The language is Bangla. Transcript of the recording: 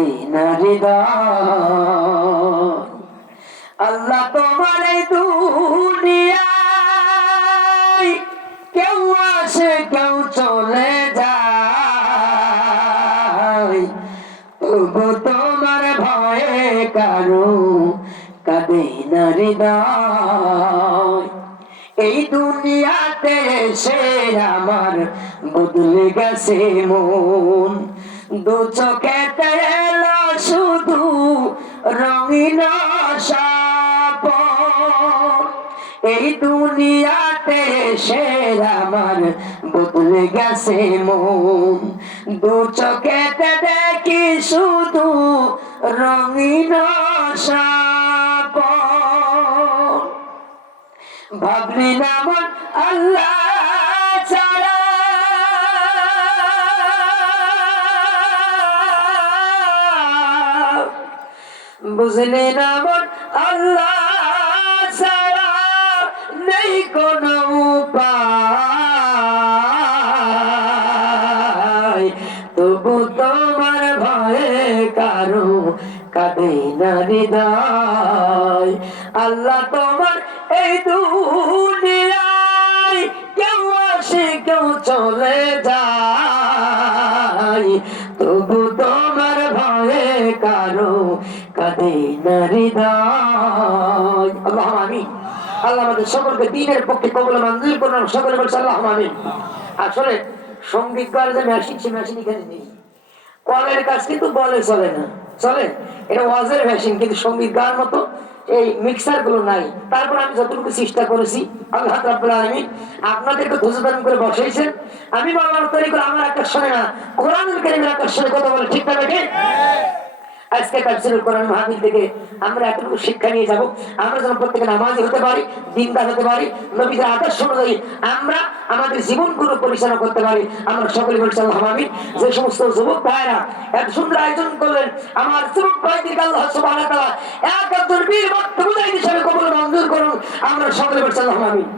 কাঁদে না হৃদয়। আল্লাহ তোমার এই দুনিয়ায় কেউ আসে কেউ চলে যায়, তবু তোমার ভয়ে কারো কাঁদে না হৃদয়। এই দুনিয়াতে এসে আমার বদলে গেছে মন, দু চোখেতে এলো শুধু রঙিন স্বপ্ন। এই দুনিয়াতে এসে আমার বদলে গেছে মন, দু চোখেতে দেখি শুধু রঙিন স্বপ্ন। ভাবলি না মন আল্লাহ ছাড়া, বুঝলি না মন আল্লাহ ছাড়া নেই কোনো উপায়, তবু তোমার ভয়ে কারো কাঁদে না হৃদয়। আল্লাহ তোমার এই দুনিয়ায় কেউ আসে কেউ চলে যায়, তবু তোমার ভয়ে কারো কাঁদে না হৃদয়। আল্লাহ আমিন। আল্লাহ আমাদের সকলকে দ্বীনের পক্ষে কবুল মঞ্জুর করুন, সকলে বলছে আল্লাহ আমিন। আসলে সঙ্গীত গাওয়ার যে মেশিন, সে মেশিন এখানে নেই। কলের কাজ কিন্তু বলে চলে না, চলে এটা ওয়াজের মেশিন, কিন্তু সঙ্গীত গাওয়ার মতো এই মিক্সার গুলো নাই। তারপর আমি যতটুকু চেষ্টা করেছি, আল্লাহ রাব্বুল আলামিন আপনাদেরকে ধৈর্য ধারণ করে বসাইছেন। আমি বলার তৈরি করে আমার আকাশ শোনে না, কোরআনুল কারীমের আকাশ শোনে কথা বলে, ঠিক না নাকি? আজকে তাফসীরুল কোরআন মাহফিল থেকে আমরা এতটুকু শিক্ষা নিয়ে যাব, আমরা যেন প্রত্যেকে নামাজি হতে পারি, দিনদার হতে পারি, নবীদের আদর্শ অনুযায়ী আমরা আমাদের জীবনগুলো পরিচালনা করতে পারি। আমরা সকলে বলছি আল্লাহ আমিন। যে সমস্ত যুবক ভাইরা এত সুন্দর আয়োজন করলেন, আমার যুবক ভাইদেরকে আল্লাহ সুবহানাহু ওয়া তাআলা এক একজন বীর মুজাহিদ হিসেবে কবুল মঞ্জুর করুন। আমরা সকলে বলছি আল্লাহ আমিন।